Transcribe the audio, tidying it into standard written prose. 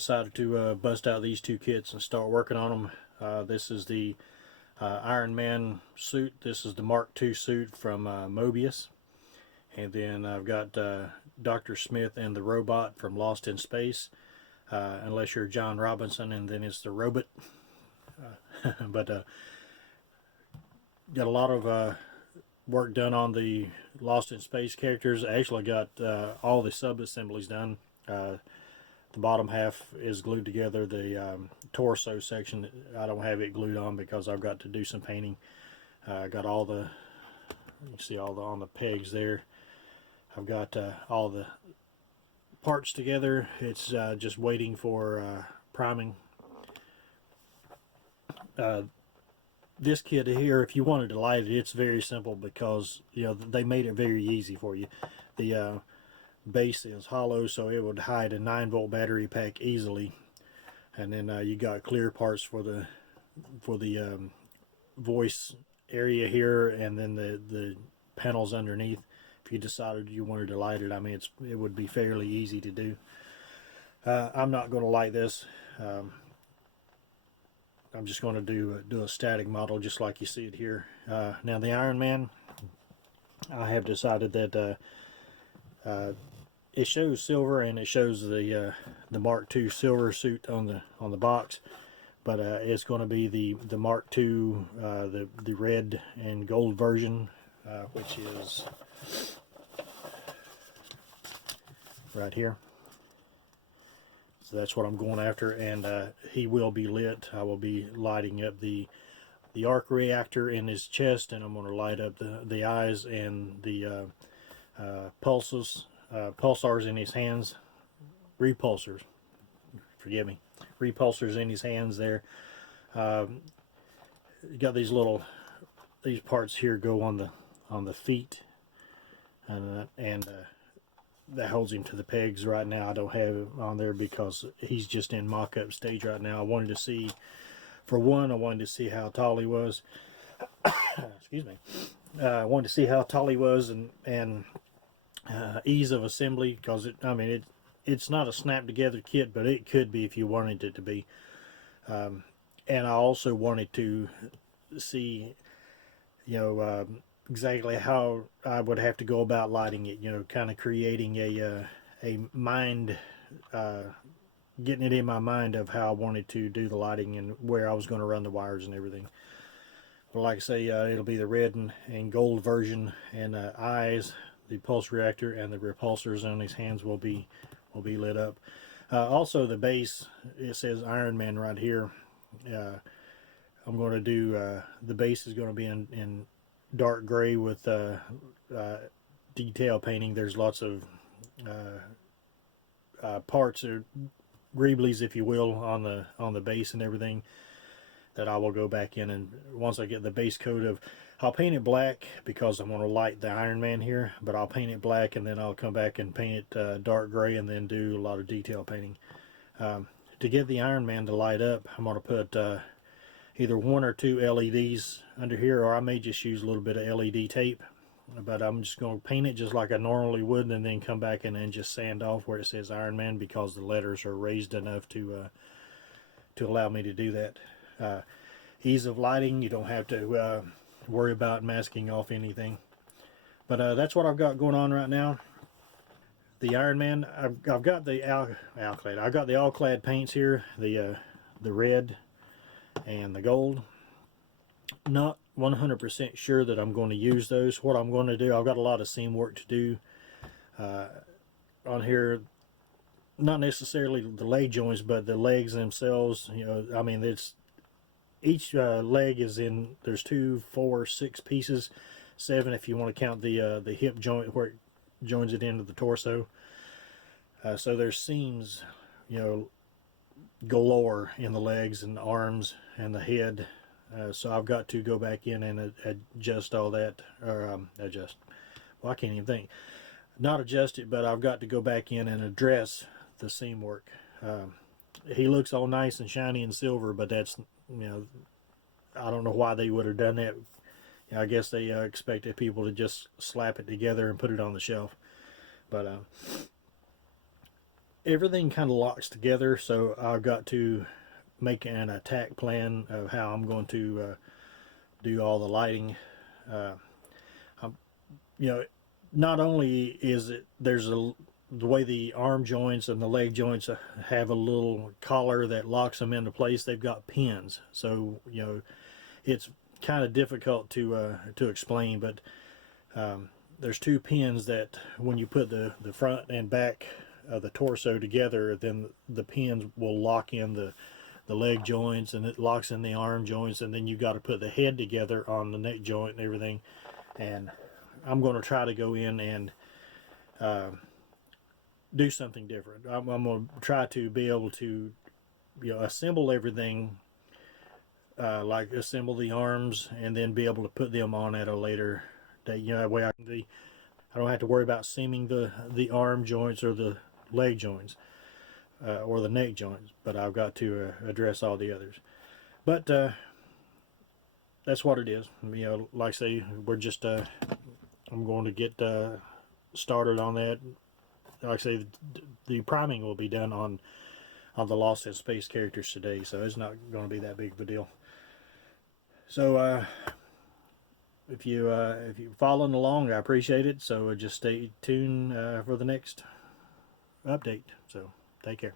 decided to bust out these two kits and start working on them. This is the Iron Man suit. This is the Mark II suit from Mobius. And then I've got Dr. Smith and the robot from Lost in Space. Unless you're John Robinson, and then it's the robot. But got a lot of work done on the Lost in Space characters. I actually got all the sub-assemblies done. The bottom half is glued together. The torso section, I don't have it glued on because I've got to do some painting. Got all the, you can see all the on the pegs there. I've got all the parts together. It's just waiting for priming. This kit here, if you wanted to light it, it's very simple because they made it very easy for you. The base is hollow, so it would hide a 9-volt battery pack easily, and then you got clear parts for the voice area here, and then the panels underneath. If you decided you wanted to light it, I mean, it would be fairly easy to do. I'm not going to light this. I'm just going to do a static model just like you see it here. Now the Iron Man, I have decided that it shows silver, and it shows the Mark II silver suit on the box, but it's going to be the Mark II the red and gold version, which is right here. So that's what I'm going after, and he will be lit. I will be lighting up the arc reactor in his chest, and I'm going to light up the eyes and the pulsars in his hands. Repulsors, forgive me. Repulsors in his hands there. You got these parts here go on the feet, and that holds him to the pegs right now. I don't have it on there because he's just in mock-up stage right now. I wanted to see, for one, I wanted to see how tall he was. Excuse me. I wanted to see how tall he was and ease of assembly, because it's not a snap together kit, but it could be if you wanted it to be. And I also wanted to see, exactly how I would have to go about lighting it, kind of creating a mind, getting it in my mind of how I wanted to do the lighting and where I was going to run the wires and everything. But like I say, it'll be the red and gold version, and eyes, the pulse reactor, and the repulsors on his hands will be lit up. Also the base, it says Iron Man right here. I'm going to do, the base is going to be in dark gray with detail painting. There's lots of parts, or greeblies if you will, on the base and everything, that I will go back in, and once I get the base coat of, I'll paint it black because I'm going to light the Iron Man here, but I'll paint it black and then I'll come back and paint it dark gray, and then do a lot of detail painting. To get the Iron Man to light up, I'm going to put either 1 or 2 LEDs under here, or I may just use a little bit of LED tape, but I'm just going to paint it just like I normally would, and then come back and then just sand off where it says Iron Man, because the letters are raised enough to allow me to do that. Ease of lighting, you don't have to worry about masking off anything. But that's what I've got going on right now. The Iron Man, I've got the Alclad. I've got the Alclad paints here, the red and the gold. Not 100% sure that I'm going to use those. What I'm going to do, I've got a lot of seam work to do on here. Not necessarily the leg joints, but the legs themselves. I mean, it's each leg is in, there's 2, 4, 6 pieces, 7 if you want to count the hip joint where it joins it into the torso. So there's seams, galore in the legs and the arms and the head. So I've got to go back in and adjust all that, or adjust. Well, I can't even think. Not adjust it, but I've got to go back in and address the seam work. He looks all nice and shiny and silver, but that's, I don't know why they would have done that. I guess they expected people to just slap it together and put it on the shelf. But everything kind of locks together, so I've got to make an attack plan of how I'm going to do all the lighting. You know, not only is it the way the arm joints and the leg joints have a little collar that locks them into place. They've got pins, so you know it's kind of difficult to explain. But there's two pins that when you put the front and back of the torso together, then the pins will lock in the leg joints, and it locks in the arm joints, and then you got to put the head together on the neck joint and everything. And I'm going to try to go in and do something different. I'm going to try to be able to, you know, assemble everything, like assemble the arms, and then be able to put them on at a later date. You know, that way I don't have to worry about seaming the arm joints or the leg joints or the neck joints. But I've got to address all the others. But that's what it is. You know, like I say, we're just I'm going to get started on that. Like I say, the priming will be done on the Lost in Space characters today, so it's not going to be that big of a deal. So if you're following along, I appreciate it. So just stay tuned for the next update. So take care.